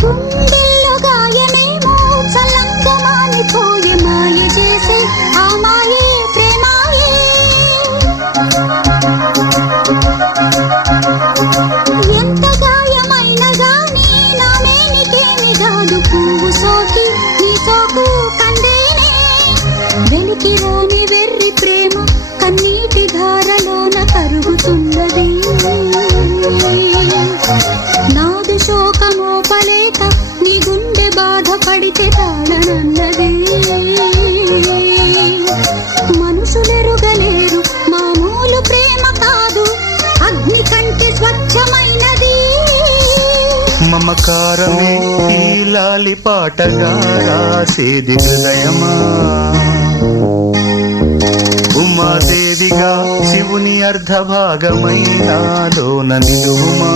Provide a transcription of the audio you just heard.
గుండెల్లో గాయమేమో చల్లంగా మానిపోయే మాయ చేసే ఆ మాయే ప్రేమాయే. ఎంత గాయమైనా గానీ నానే నీకేమి కాదు, పువ్వు సోకి నీ సోకు కందేనే. వెలికి రాని వెర్రి ప్రేమ కన్నీటి ధారలోన కరుగుతున్నది. నాదు శోకమోపలేక నీ గుండె బాధపడితే తాళనన్నది. మనుషులెరుగలేరు మామూలు ప్రేమ కాదు, అగ్ని కంటే స్వచ్ఛమైనది. మమకారమే ఈ లాలి పాటగా రాసేది హృదయమా, ఉమాదేవిగా శివుని అర్ధభాగమైనాలోన నిలువుమా.